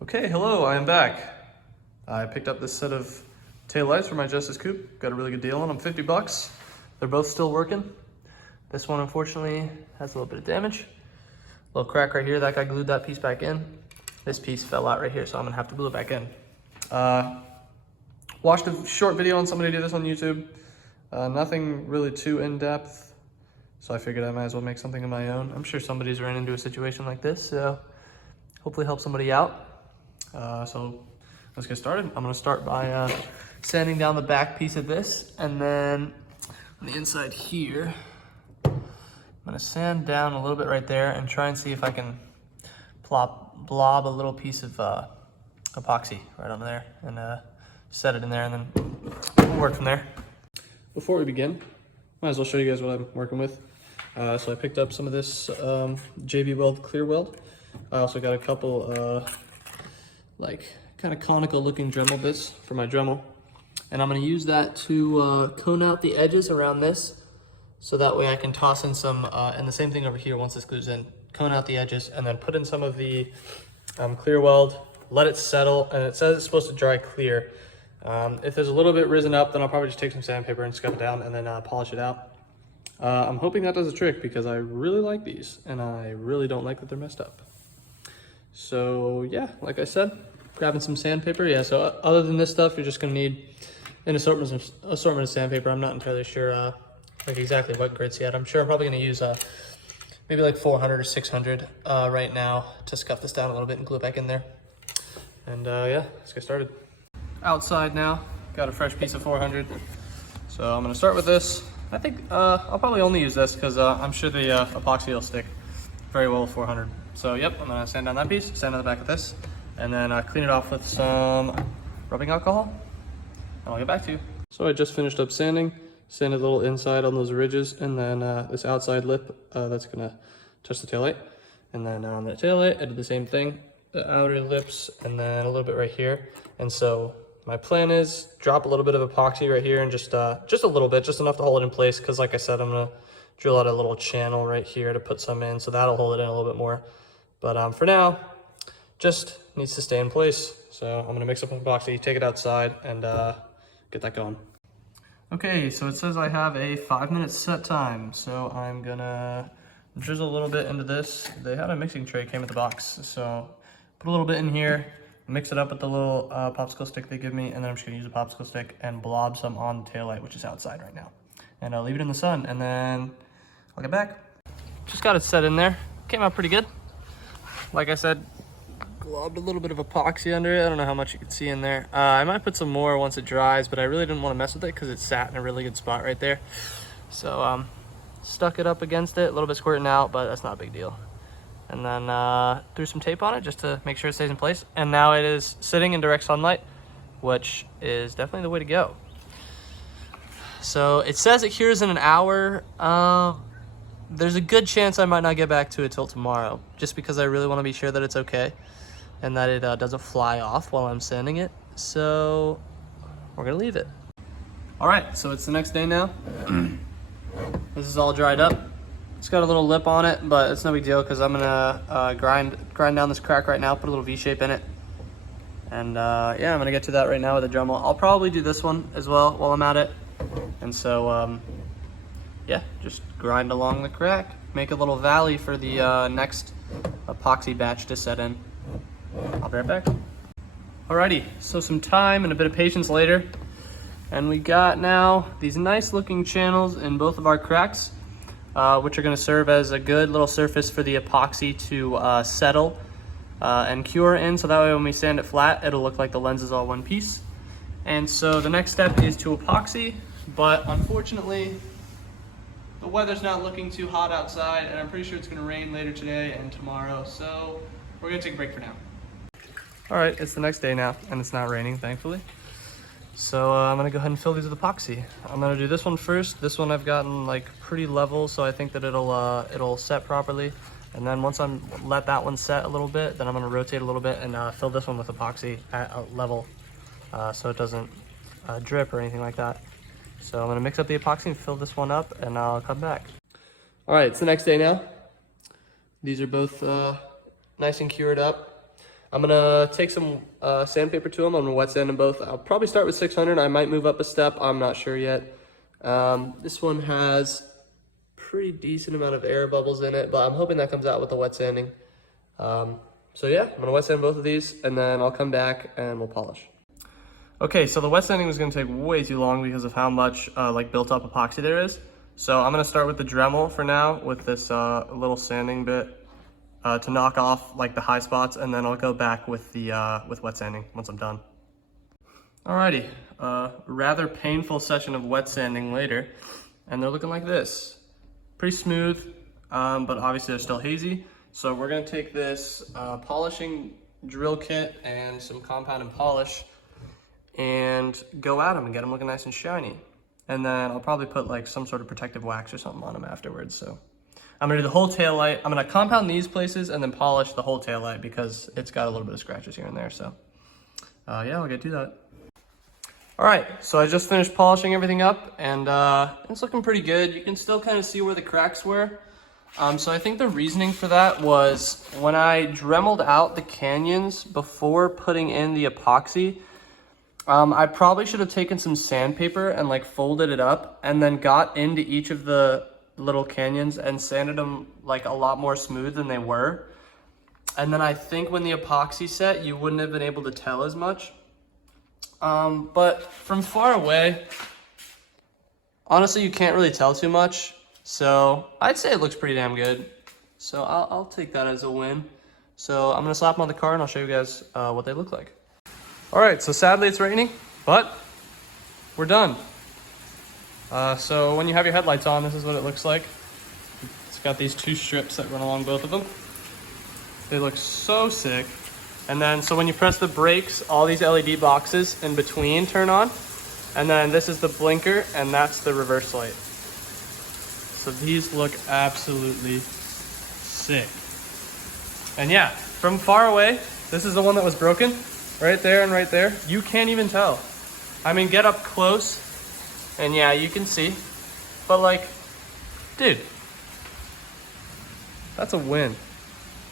Okay, hello, I am back. I picked up this set of taillights for my Justice Coupe. Got a really good deal on them, 50 bucks. They're both still working. This one unfortunately has a little bit of damage. A little crack right here, that guy glued that piece back in. This piece fell out right here, so I'm gonna have to glue it back in. Watched a short video on somebody do this on YouTube. Nothing really too in-depth, so I figured I might as well make something of my own. I'm sure somebody's ran into a situation like this, so hopefully help somebody out. So let's get started. I'm gonna start by sanding down the back piece of this, and then on the inside here, I'm gonna sand down a little bit right there and try and see if I can blob a little piece of epoxy right on there and set it in there, and then we'll work from there. Before we begin, might as well show you guys what I'm working with. So I picked up some of this JB Weld clear weld. I also got a couple like kind of conical looking Dremel bits for my Dremel, and I'm going to use that to cone out the edges around this, so that way I can toss in some and the same thing over here. Once this glues in, cone out the edges and then put in some of the clear weld, let it settle, and it says it's supposed to dry clear. If there's a little bit risen up, then I'll probably just take some sandpaper and scuff it down and then polish it out. I'm hoping that does the trick, because I really like these and I really don't like that they're messed up. So yeah, like I said, grabbing some sandpaper. Yeah, so other than this stuff, you're just gonna need an assortment of sandpaper. I'm not entirely sure like exactly what grits yet. I'm sure I'm probably gonna use maybe like 400 or 600 right now to scuff this down a little bit and glue it back in there. And yeah, let's get started. Outside now, got a fresh piece of 400. So I'm gonna start with this. I think I'll probably only use this because I'm sure the epoxy will stick very well with 400. So yep, I'm gonna sand down that piece, sand on the back with this, and then clean it off with some rubbing alcohol, and I'll get back to you. So I just finished up sanding, sanded a little inside on those ridges, and then this outside lip that's gonna touch the taillight. And then on the taillight, I did the same thing, the outer lips, and then a little bit right here. And so my plan is drop a little bit of epoxy right here, and just a little bit, just enough to hold it in place, because like I said, I'm gonna drill out a little channel right here to put some in, so that'll hold it in a little bit more. But for now, just needs to stay in place. So I'm gonna mix up some epoxy, take it outside, and get that going. Okay, so it says I have a 5-minute set time. So I'm gonna drizzle a little bit into this. They had a mixing tray, came with the box. So put a little bit in here, mix it up with the little popsicle stick they give me, and then I'm just gonna use a popsicle stick and blob some on the taillight, which is outside right now. And I'll leave it in the sun, and then I'll get back. Just got it set in there. Came out pretty good. Like I said, globbed a little bit of epoxy under it. I don't know how much you can see in there. I might put some more once it dries, but I really didn't want to mess with it because it sat in a really good spot right there. So stuck it up against it, a little bit squirting out, but that's not a big deal. And then threw some tape on it just to make sure it stays in place. And now it is sitting in direct sunlight, which is definitely the way to go. So it says it cures in an hour. There's a good chance I might not get back to it till tomorrow, just because I really want to be sure that it's okay and that it doesn't fly off while I'm sanding it. So we're gonna leave it. All right, so it's the next day now. This is all dried up. It's got a little lip on it, but it's no big deal because I'm gonna grind down this crack right now, put a little V shape in it. And yeah, I'm gonna get to that right now with a Dremel. I'll probably do this one as well while I'm at it. And so yeah, just grind along the crack, make a little valley for the next epoxy batch to set in. I'll be right back. Alrighty, so some time and a bit of patience later, and we got now these nice looking channels in both of our cracks, which are gonna serve as a good little surface for the epoxy to settle and cure in, so that way when we sand it flat, it'll look like the lens is all one piece. And so the next step is to epoxy, but unfortunately, the weather's not looking too hot outside, and I'm pretty sure it's gonna rain later today and tomorrow, so we're gonna take a break for now. All right, it's the next day now, and it's not raining, thankfully. So I'm gonna go ahead and fill these with epoxy. I'm gonna do this one first. This one I've gotten like pretty level, so I think that it'll set properly. And then once I'm let that one set a little bit, then I'm gonna rotate a little bit and fill this one with epoxy at a level, so it doesn't drip or anything like that. So I'm gonna mix up the epoxy and fill this one up, and I'll come back. All right, it's the next day now. These are both nice and cured up. I'm gonna take some sandpaper to them. I'm gonna wet sand them both. I'll probably start with 600. I might move up a step. I'm not sure yet. This one has pretty decent amount of air bubbles in it, but I'm hoping that comes out with the wet sanding. So yeah, I'm gonna wet sand both of these, and then I'll come back and we'll polish. Okay, so the wet sanding was gonna take way too long because of how much like built up epoxy there is. So I'm gonna start with the Dremel for now with this little sanding bit to knock off like the high spots, and then I'll go back with the with wet sanding once I'm done. Alrighty, rather painful session of wet sanding later, and they're looking like this. Pretty smooth, but obviously they're still hazy. So we're gonna take this polishing drill kit and some compound and polish and go at them and get them looking nice and shiny. And then I'll probably put like some sort of protective wax or something on them afterwards. So I'm gonna do the whole tail light. I'm gonna compound these places and then polish the whole tail light because it's got a little bit of scratches here and there. So yeah, I'll get to that. All right, so I just finished polishing everything up, and it's looking pretty good. You can still kind of see where the cracks were. So I think the reasoning for that was when I Dremeled out the canyons before putting in the epoxy, I probably should have taken some sandpaper and like folded it up and then got into each of the little canyons and sanded them like a lot more smooth than they were. And then I think when the epoxy set, you wouldn't have been able to tell as much. But from far away, honestly, you can't really tell too much. So I'd say it looks pretty damn good. So I'll take that as a win. So I'm gonna slap them on the car and I'll show you guys what they look like. All right, so sadly it's raining, but we're done. So when you have your headlights on, this is what it looks like. It's got these two strips that run along both of them. They look so sick. And then, so when you press the brakes, all these LED boxes in between turn on. And then this is the blinker, and that's the reverse light. So these look absolutely sick. And yeah, from far away, this is the one that was broken. Right there and right there. You can't even tell. I mean, get up close, and yeah, you can see. But like, dude, that's a win.